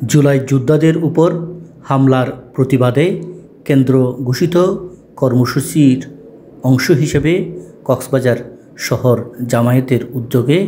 জুলাই যোদ্ধাদের উপর হামলার প্রতিবাদে কেন্দ্র ঘোষিত কর্মসূচির অংশ হিসেবে কক্সবাজার শহর জামায়াতের উদ্যোগে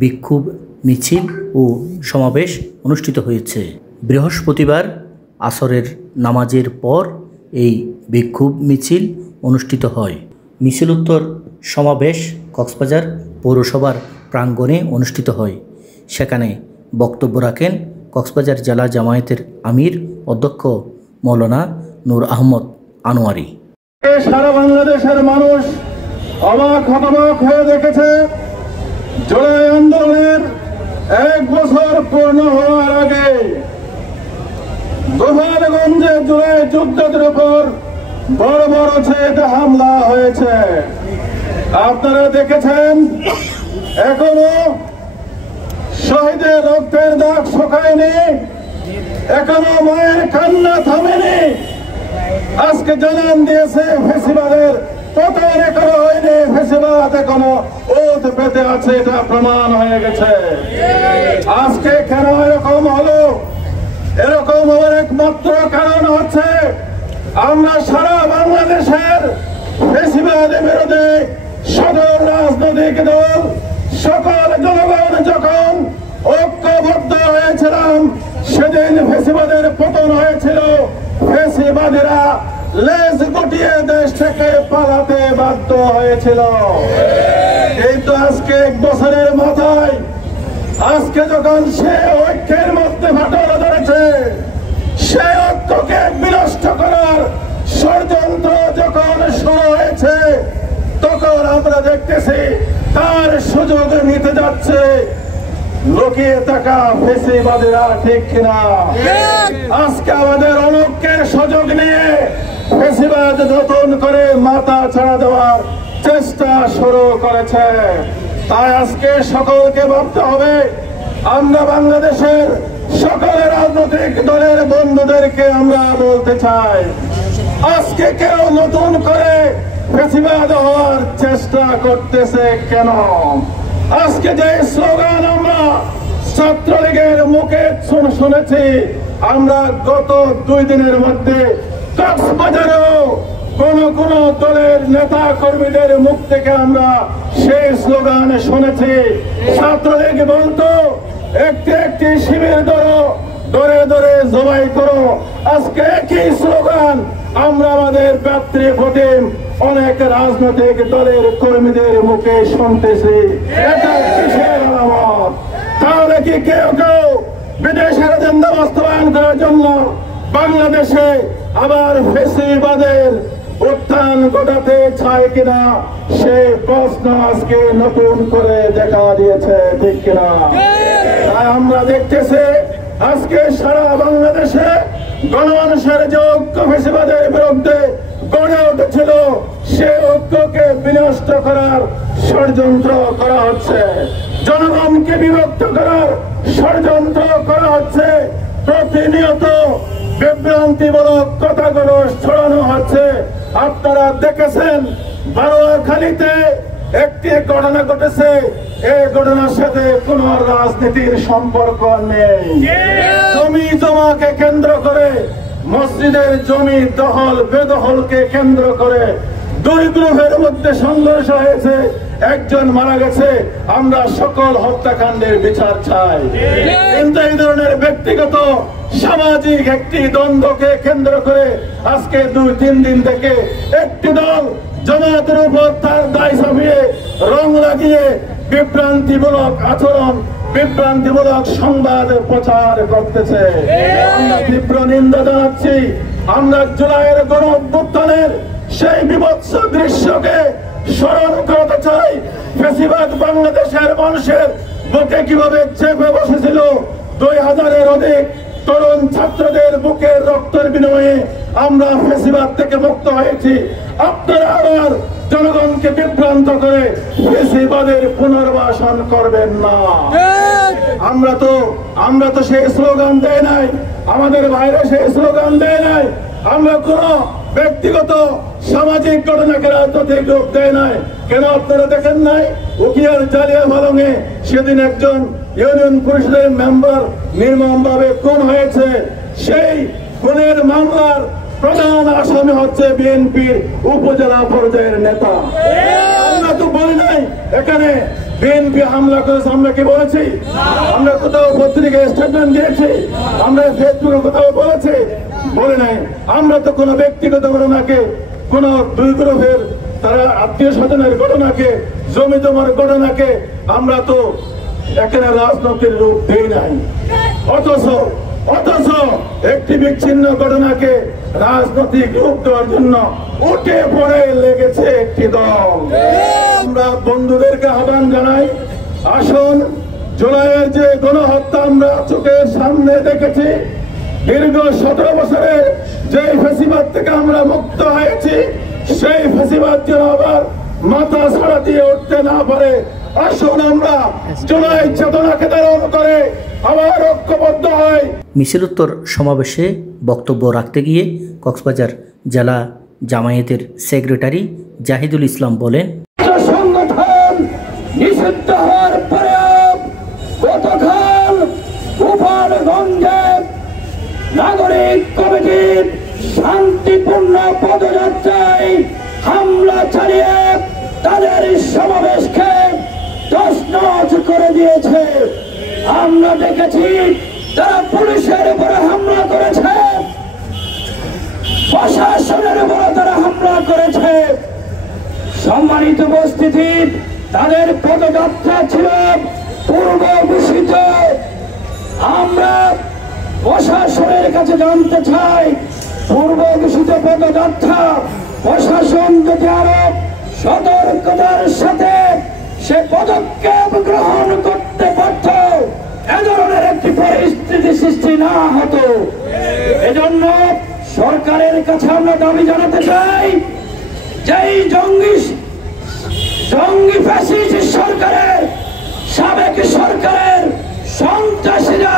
বিক্ষোভ মিছিল ও সমাবেশ অনুষ্ঠিত হয়েছে। বৃহস্পতিবার আসরের নামাজের পর এই বিক্ষোভ মিছিল অনুষ্ঠিত হয়। মিছিলোত্তর সমাবেশ কক্সবাজার পৌরসভার প্রাঙ্গণে অনুষ্ঠিত হয়। সেখানে বক্তব্য রাখেন কক্সবাজার জেলা জামায়াতের আমির অধ্যক্ষ মৌলানা নূর আহমদ আনোয়ারি। সারা বাংলাদেশের মানুষ অবাক হতবাক হয়ে দেখেছে, জুলাই আন্দোলনের 1 বছর পূর্ণ হওয়ার আগে গোপালগঞ্জে জুলাই যোদ্ধাদের উপর বড় বড় ছেলে হামলা হয়েছে। আপনারা দেখেছেন, এখনো শহীদের রক্তের দাগ শুকায়নি, এখনো মায়ের কান্না থামেনি। আজকে জানান দিয়েছে ফেসিবাদের পতন এখনো হয়নি, ফেসিবাদ এখনো ওত পেতে আছে, এটা প্রমাণ হয়ে গেছে। আজকে কেন এরকম হলো? এরকম হওয়ার একমাত্র কারণ হচ্ছে আমরা সারা বাংলাদেশের ফেসিবাদের বিরুদ্ধে সকল রাজনৈতিক দল, সকল জনগণ যখন ঐক্যবদ্ধ হয়েছিলাম, সেদিন ফেসিবাদের পতন হয়েছিল। ফেসিবাদীরা লেজ গুটিয়ে দেশ থেকে পালাতে বাধ্য হয়েছিল। কিন্তু আজকে 1 বছরের মাথায় আজকে যখন সে ঐক্যের মধ্যে ফাটল ধরেছে, সে ঐক্যকে বিনষ্ট করার ষড়যন্ত্র যখন শুরু হয়েছে, তখন আমরা দেখতেছি তার সুযোগ নিতে যাচ্ছে লুকিয়ে থাকা ফেসিবাদীরা, ঠিক কিনা? আজকে আমাদের অনৈক্যের সুযোগ নিয়ে ফেসিবাদ নতুন করে মাথা ছাড়া দেওয়ার চেষ্টা শুরু করেছে। তাই আজকে সকলকে ভাবতে হবে, আমরা বাংলাদেশের সকল রাজনৈতিক দলের বন্ধুদেরকে আমরা বলতে চাই, আজকে কেউ নতুন করে ফেসিবাদ হওয়ার চেষ্টা করতেছে কেন? আজকে যে স্লোগান আমরা ছাত্রলীগের মুখে শুনেছি, আমরা গত 2 দিনের মধ্যে কক্সবাজারেও কোন দলের নেতা কর্মীদের মুখ থেকে আমরা সেই স্লোগান শুনেছি। ছাত্রলীগ বলতো, একটি একটি শিবির ধরো, দরে দরে জবাই করো। আজকে একই স্লোগান আমরা আমাদের ব্যক্তিগত অনেক রাজনৈতিক দলের কর্মীদের মুখে শুনতেছি। এটা কিসের আলামত? তাহলে কি কেউ কেউ বিদেশের এজেন্ডা বাস্তবায়ন করার জন্য বাংলাদেশে আবার ফেসিবাদের উত্থান ঘটাতে চায় কিনা, সেই প্রশ্ন আজকে নতুন করে দেখা দিয়েছে, ঠিক কিনা? তাই আমরা দেখতেছি আজকে সারা বাংলাদেশে গণমানুষের যে ঐক্য ফেসিবাদের বিরুদ্ধে গড়ে উঠেছিল, সে ঐক্যকে বিনষ্ট করার ষড়যন্ত্র করা হচ্ছে, জনগণকে বিভক্ত করার ষড়যন্ত্র করা হচ্ছে। প্রতিনিয়ত বিভ্রান্তিমূলক কথাগুলো ছড়ানো হচ্ছে। আপনারা দেখেছেন বারোয়াখালীতে একটি ঘটনা ঘটেছে, এই ঘটনার সাথে কোন রাজনীতির সম্পর্ক নেই। জমি জমাকে কেন্দ্র করে, মসজিদের জমি দখল বেদখলকে কেন্দ্র করে 2 গ্রুপের মধ্যে সংঘর্ষ হয়েছে, একজন মারা গেছে। আমরা সকল হত্যাকাণ্ডের বিচার চাই, কিন্তু এই ধরনের ব্যক্তিগত সামাজিক একটি দ্বন্দ্বকে কেন্দ্র করে আজকে 2-3 দিন থেকে একটি দল জামায়াতের উপর তার দায় চাপিয়ে রং লাগিয়ে বিভ্রান্তিমূলক আচরণ, বিভ্রান্তিমূলক সংবাদ প্রচার করতেছে। আমরা তীব্র নিন্দা জানাচ্ছি। আমরা জুলাইয়ের গণ অভ্যুত্থানের সেই বিভৎস দৃশ্যকে স্মরণ করতে চাই। ফেসিবাদ বাংলাদেশের মানুষের বুকে কিভাবে চেপে বসেছিল। 2000-এর অধিক তরুণ ছাত্রদের বুকের রক্তের বিনিময়ে আমরা ফেসিবাদ থেকে মুক্ত হয়েছি। আপনারা আবার জনগণকে বিভ্রান্ত করে ফেসিবাদের পুনর্বাসন করবেন না। আমরা তো সেই স্লোগান দেয় নাই, আমাদের বাইরে সেই স্লোগান দেয় নাই। আমরা কোন ব্যক্তিগত সামাজিক ঘটনাকে রাজনৈতিক রূপ দেয় নাই। কেন আপনারা দেখেন নাই উখিয়ার জালিয়ানওয়ালাতে সেদিন একজন ইউনিয়ন পরিষদের মেম্বার নির্মমভাবে খুন হয়েছে, সেই খুনের মামলার প্রধান আসামি হচ্ছে বিএনপির উপজেলা পর্যায়ের নেতা। আমরা তো বলি নাই এখানে বিএনপি হামলা করেছে, আমরা কি বলেছি? আমরা কোথাও পত্রিকায় স্টেটমেন্ট দিয়েছি? আমরা ফেসবুকে কোথাও বলেছি? বলে নাই। আমরা তো কোনো ব্যক্তিগত ঘটনাকে, কোন দুই গ্রুপের তারা আত্মীয় স্বজনের ঘটনাকে, জমি জমার ঘটনাকে আমরা তো এখানে রাজনৈতিক রূপ দেই নাই। অথচ একটি বিচ্ছিন্ন ঘটনাকে রাজনৈতিক রূপ দেওয়ার জন্য উঠে পড়ে লেগেছে একটি দল। আমরা বন্ধুদেরকে আহ্বান জানাই, আসুন জুলাইয়ের যে গণহত্যা আমরা চোখের সামনে দেখেছি, দীর্ঘ 17 বছরের যে ফ্যাসিবাদ থেকে আমরা মুক্ত হয়েছি, সেই ফ্যাসিবাদ যেন আবার মাথা ছাড়া দিয়ে উঠতে না পারে। আসুন আমরা জুলাই চেতনাকে ধারণ করে আবার ঐক্যবদ্ধ হয়। মিছিলোত্তর সমাবেশে বক্তব্য রাখতে গিয়ে কক্সবাজার জেলা জামায়াতের সেক্রেটারি জাহিদুল ইসলাম বলেন, সংগঠন নিষিদ্ধ হওয়ার পরেও গতকাল গোপালগঞ্জে নাগরিক কমিটির শান্তিপূর্ণ পদযাত্রায় হামলা চালিয়ে তাদের সমাবেশকে তছনছ করে দিয়েছে। আমরা দেখেছি তারা পুলিশের উপরে হামলা করেছে, প্রশাসনের উপরে তারা হামলা করেছে। সম্মানিত উপস্থিতি, তাদের পদযাত্রা ছিল পূর্ব ঘোষিত। আমরা প্রশাসনের কাছে জানতে চাই, পূর্ব ঘোষিত পদযাত্রা প্রশাসন যদি আরো সতর্কতার সাথে সে পদক্ষেপ গ্রহণ করতে পারত, এ ধরনের একটি পরিস্থিতি সৃষ্টি না হতো। এজন্য সরকারের কাছে আমরা দাবি জানাতে চাই, যেই জঙ্গি ফ্যাসিস্ট সরকারের, সাবেক সরকারের সন্ত্রাসীরা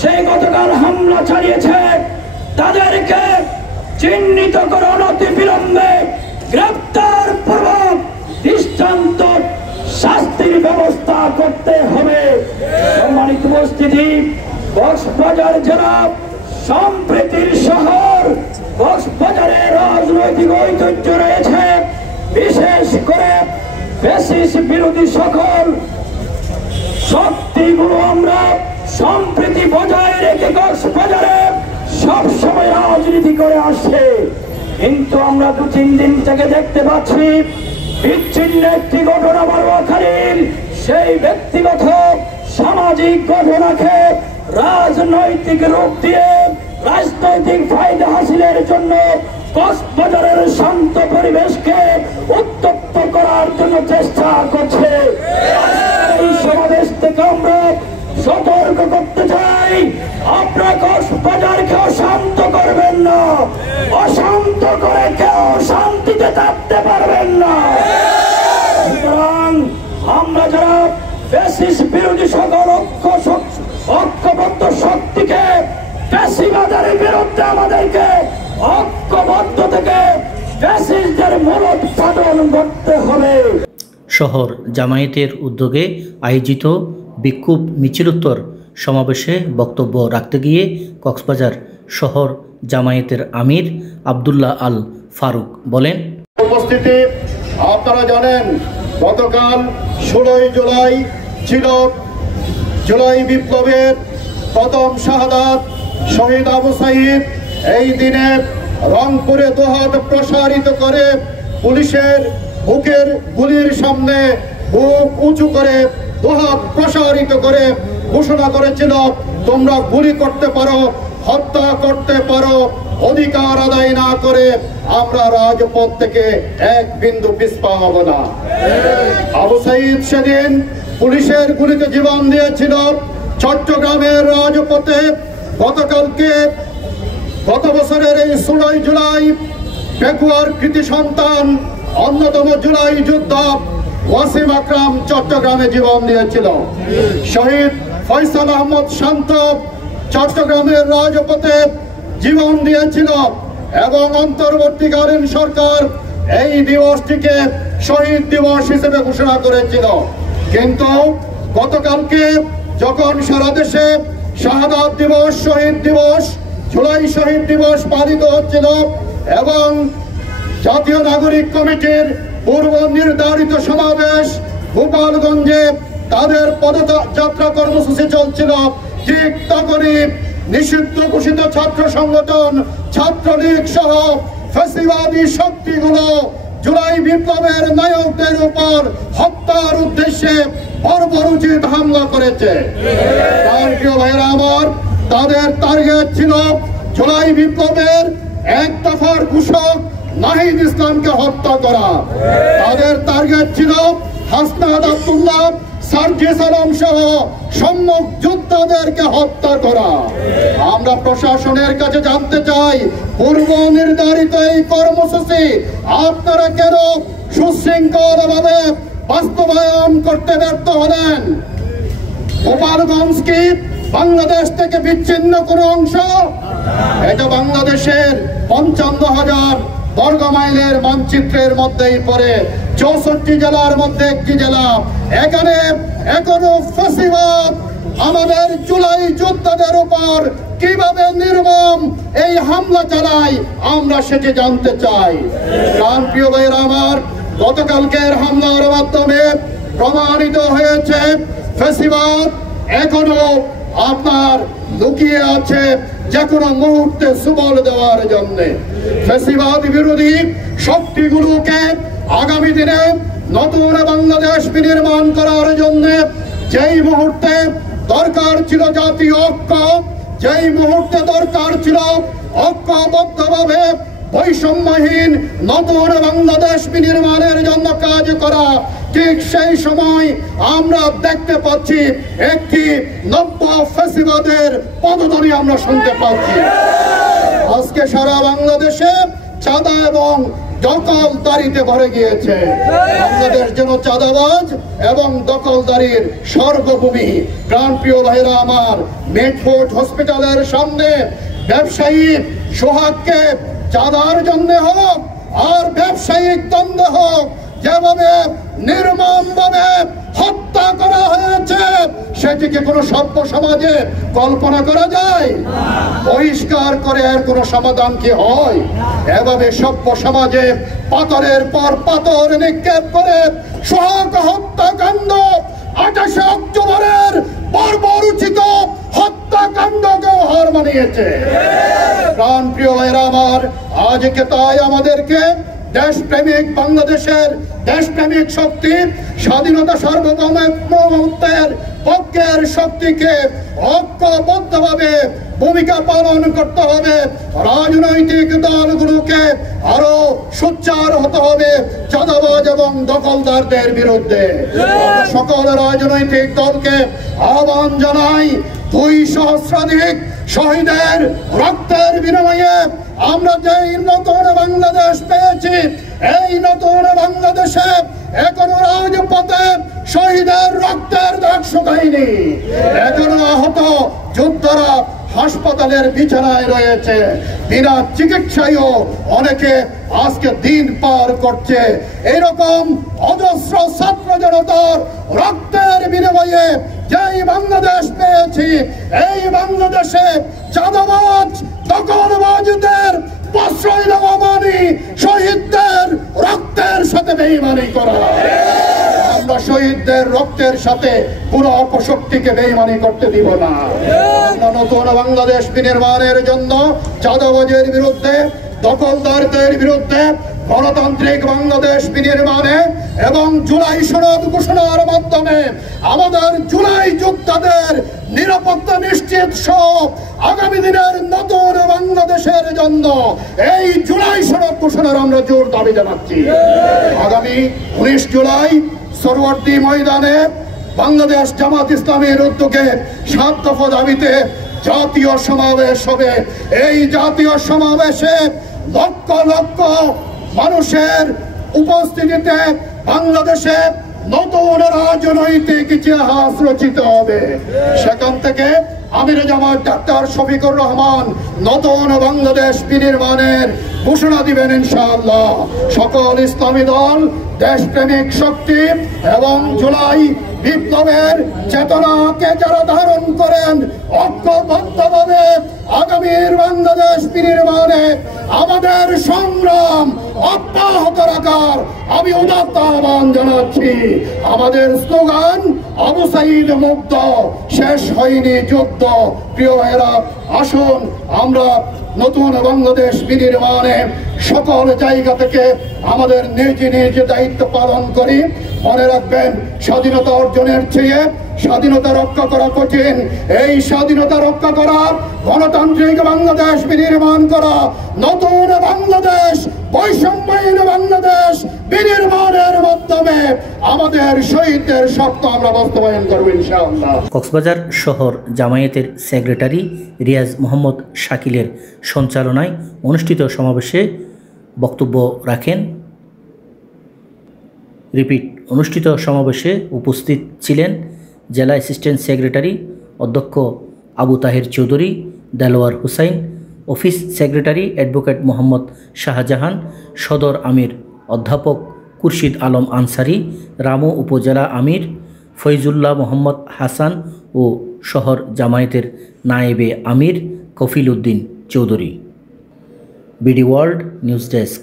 সেই গতকাল হামলা চালিয়েছে, তাদেরকে চিহ্নিত করে অনতি বিলম্বে গ্রেপ্তার পূর্বক দৃষ্টান্ত শাস্তির ব্যবস্থা করতে হবে। সম্মানিত উপস্থিতি, কক্সবাজার জেলা সম্প্রীতির শহর। কক্সবাজারে রাজনৈতিক ঐতিহ্য রয়েছে, বিশেষ করে ফ্যাসিস্ট বিরোধী সকল শক্তিগুলো আমরা সম্প্রীতি বজায় রেখে কক্সবাজারে সবসময় রাজনীতি করে আসছে। কিন্তু আমরা 2-3 দিন থেকে দেখতে পাচ্ছি বিচ্ছিন্ন একটি ঘটনা বারোয়াখালীর, সেই ব্যক্তিগত সামাজিক ঘটনাকে রাজনৈতিক রূপ দিয়ে রাজনৈতিক ফায়দা হাসিলের জন্য কক্সবাজারের শান্ত পরিবেশকে উত্তপ্ত করার জন্য চেষ্টা করছে। এই সমাবেশ থেকে আমরা সতর্ক করতে চাই, আপনারা কক্সবাজারকে অশান্ত করবেন না, অশান্ত করে কেউ শান্তিতে থাকতে পারবেন না। সুতরাং আমরা যারা ফ্যাসিস্ট বিরোধী সকল ঐক্যবদ্ধ শক্তিকে, ফ্যাসিবাদের বিরুদ্ধে আমাদেরকে ঐক্যবদ্ধ থেকে ফ্যাসিস্টদের মূলোৎপাটন করতে হবে। শহর জামায়াতের উদ্যোগে আয়োজিত বিক্ষোভ মিছিলোত্তর সমাবেশে বক্তব্য রাখতে গিয়ে কক্সবাজার শহর জামায়াতের আমির আব্দুল্লাহ আল ফারুক বলেন, উপস্থিতি, আপনারা জানেন গতকাল 16 জুলাই ছিল জুলাই বিপ্লবের প্রথম শাহাদাত শহীদ আবু সাঈদ। এই দিনে রংপুরে দুহাত প্রসারিত করে পুলিশের বুকের গুলির সামনে বুক উঁচু করে দুহাত প্রসারিত করে ঘোষণা করেছিল, তোমরা গুলি করতে পারো, হত্যা করতে পারো, অধিকার আদায় না করে আমরা রাজপথ থেকে এক বিন্দু পিছপা হব না। আবু সাঈদ সেদিন পুলিশের গুলিতে জীবন দিয়েছিল চট্টগ্রামের রাজপথে। গত বছরের এই 16 জুলাই পেকুয়ার কৃতি সন্তান অন্যতম জুলাই যোদ্ধা ওয়াসিম আকরাম চট্টগ্রামে জীবন দিয়েছিল। শহীদ ফয়সাল আহমদ শান্ত চট্টগ্রামের রাজপথে জীবন দিয়েছিল এবং অন্তর্বর্তীকালীন সরকার এই দিবসটিকে শহীদ দিবস হিসেবে ঘোষণা করেছিল। কিন্তু গতকালকে যখন সারা দেশে শাহাদাত দিবস, শহীদ দিবস, জুলাই শহীদ দিবস পালিত হচ্ছিল এবং জাতীয় নাগরিক কমিটির পূর্ব নির্ধারিত সমাবেশ গোপালগঞ্জে তাদের পদযাত্রা কর্মসূচি চলছিল, ঠিক তখনই নিষিদ্ধ ঘোষিত ছাত্র সংগঠন ছাত্রলীগ সহ ফ্যাসিবাদী শক্তিগুলো জুলাই বিপ্লবের নায়কদের উপর হত্যার উদ্দেশ্যে বর্বরোচিত হামলা করেছে। প্রিয় ভাইরা আমার, তাদের টার্গেট ছিল জুলাই বিপ্লবের এক দফার ঘোষক নাহিদ ইসলামকে হত্যা করা। তাদের টার্গেট ছিল হাসনাত আব্দুল্লাহ, সার্জিস আলম সহ সম্মুখ যোদ্ধাদেরকে হত্যা করা। আমরা প্রশাসনের কাছে জানতে চাই, পূর্ব নির্ধারিত এই কর্মসূচি আপনারা কেন সুশৃঙ্খলভাবে বাস্তবায়ন করতে ব্যর্থ হলেন? গোপালগঞ্জ কি বাংলাদেশ থেকে বিচ্ছিন্ন কোনো অংশ? এটা বাংলাদেশের 55,000 বর্গ মাইলের মানচিত্রের মধ্যেই পড়ে, 64 জেলার মধ্যে একটি জেলা। এখানে এখনো ফ্যাসিবাদ আমাদের জুলাই যোদ্ধাদের উপর কিভাবে নির্মম এই হামলা চালায়, আমরা সেটি জানতে চাই। প্রিয় ভাইরা আমার, গতকালকের হামলার মাধ্যমে প্রমাণিত হয়েছে ফ্যাসিবাদ এখনো আপনার লুকিয়ে আছে যে কোনো মুহূর্তে সুবল দেওয়ার জন্য। ফ্যাসিবাদ বিরোধী শক্তিগুলোকে আগামী দিনে নতুন বাংলাদেশ বিনির্মাণ করার জন্য যেই মুহূর্তে দরকার ছিল জাতীয় ঐক্য, যেই মুহূর্তে দরকার ছিল ঐক্যবদ্ধভাবে বৈষম্যহীন নতুন বাংলাদেশ বিনির্মাণের জন্য কাজ করা, ঠিক সেই সময় আমরা দেখতে পাচ্ছি একটি নব্য ফ্যাসিবাদের পদধ্বনি আমরা শুনতে পাচ্ছি। আজকে সারা বাংলাদেশে চাঁদা এবং দখলদারিতে ভরে গিয়েছে। বাংলাদেশ যেন চাঁদাবাজ এবং দখলদারির স্বর্গভূমি। প্রাণপ্রিয় ভাইরা আমার, মেটফোর্ট হসপিটালের সামনে ব্যবসায়ী সোহাগকে চাঁদার জন্য হোক আর ব্যবসায়িক দ্বন্দ্ব হোক, যেভাবে নির্মমভাবে হত্যা করা হয়েছে, সেটিকে কোন সভ্য সমাজে কল্পনা করা যায়? বহিষ্কার করে এর কোন সমাধান কি হয়? এভাবে সভ্য সমাজে পাথরের পর পাথর নিক্ষেপ করে সোহাগ হত্যাকাণ্ড 28 অক্টোবরের বর্বরোচিত হত্যাকাণ্ডকেও হার মানিয়েছে। প্রাণপ্রিয় ভাইরা আমার, আজকে তাই আমাদেরকে দেশপ্রেমিক বাংলাদেশের দেশপ্রেমিক শক্তি, স্বাধীনতা সার্বভৌমত্বের পক্ষের শক্তিকে ঐক্যবদ্ধভাবে ভূমিকা পালন করতে হবে। রাজনৈতিক দলগুলোকে আরো সোচ্চার হতে হবে চাঁদাবাজ এবং দখলদারদের বিরুদ্ধে। সকল রাজনৈতিক দলকে আহ্বান জানাই, 2 সহস্রাধিক শহীদের রক্তের বিনিময়ে আমরা যে নতুন বাংলাদেশ পেয়েছি, এই নতুন বাংলাদেশে এখনো রাজপথে শহীদের রক্তের দাগ শুকায়নি। এখনো আহত যোদ্ধারা হাসপাতালের বিছানায় রয়েছে, বিনা চিকিৎসায়ও অনেকে আজকে দিন পার করছে। এইরকম অজস্র ছাত্র জনতার রক্তের বিনিময়ে যেই বাংলাদেশ পেয়েছি, এই বাংলাদেশে চাঁদাবাজ দখলবাজদের প্রশ্রয় দেওয়া মানে শহীদদের রক্তের সাথে বেঈমানি করা। আমরা শহীদদের রক্তের সাথে পুরো অপশক্তিকে বেঈমানি করতে দিব না। আমরা নতুন বাংলাদেশ বিনির্মাণের জন্য চাঁদাবাজের বিরুদ্ধে, দখলদারদের বিরুদ্ধে গণতান্ত্রিক বাংলাদেশ বিনির্মাণে এবং জুলাই সনদ ঘোষণার মাধ্যমে আমাদের জুলাই যোদ্ধাদের নিরাপত্তা নিশ্চিত সহ আগামী দিনের নতুন বাংলাদেশের জন্য এই জুলাই সনদ ঘোষণার আমরা জোর দাবি জানাচ্ছি। আগামী 19 জুলাই সরওয়ার্দী ময়দানে বাংলাদেশ জামাত ইসলামীর উদ্যোগে 7 দফা দাবিতে জাতীয় সমাবেশ হবে। এই জাতীয় সমাবেশে লক্ষ লক্ষ মানুষের উপস্থিতিতে বাংলাদেশে নতুন রাজনৈতিক ইতিহাস রচিত হবে। সেখান থেকে আমির জামাত ডাক্তার শফিকুর রহমান নতুন বাংলাদেশ বিনির্মাণের ঘোষণা দিবেন ইনশাআল্লাহ। সকল ইসলামী দল দেশপ্রেমিক শক্তি এবং জুলাই বিপ্লবের চেতনাকে যারা ধারণ করেন ঐক্যবদ্ধভাবে আগামীর বাংলাদেশ বিনির্মাণে আমাদের সংগ্রাম অব্যাহত রাখার আমি উদাত্ত আহ্বান জানাচ্ছি। আমাদের স্লোগান আবু সাইদ মুক্ত, শেষ হয়নি যুদ্ধ। প্রিয় ভাইয়েরা, আসুন আমরা নতুন বাংলাদেশ বিনির্মাণে সকল জায়গা থেকে আমাদের নিজ নিজ দায়িত্ব পালন করি। মনে রাখবেন, স্বাধীনতা অর্জনের চেয়ে স্বাধীনতা রক্ষা করা কঠিন। এই স্বাধীনতা রক্ষা করা, গণতান্ত্রিক বাংলাদেশ বিনির্মাণ করা, নতুন বাংলাদেশ, বৈষম্যহীন বাংলাদেশ বিনির্মাণের মাধ্যমে আমাদের শহীদদের স্বপ্ন আমরা বাস্তবায়ন করব ইনশাআল্লাহ। কক্সবাজার শহর জামায়াতের সেক্রেটারি রিয়াজ মোহাম্মদ শাকিলের সঞ্চালনায় অনুষ্ঠিত সমাবেশে বক্তব্য রাখেন। অনুষ্ঠিত সমাবেশে উপস্থিত ছিলেন জেলা অ্যাসিস্ট্যান্ট সেক্রেটারি অধ্যক্ষ Abu Taher Chowdhury, Delwar Hussain, office secretary advocate Mohammad Shahjahan, সদর আমির অধ্যাপক খুরশিদ আলম আনসারি, রামু উপজেলা আমির ফৈজুল্লাহ মোহাম্মদ হাসান ও শহর জামায়াতের নায়েবে আমির Kafil Uddin Chowdhury. BD world news desk.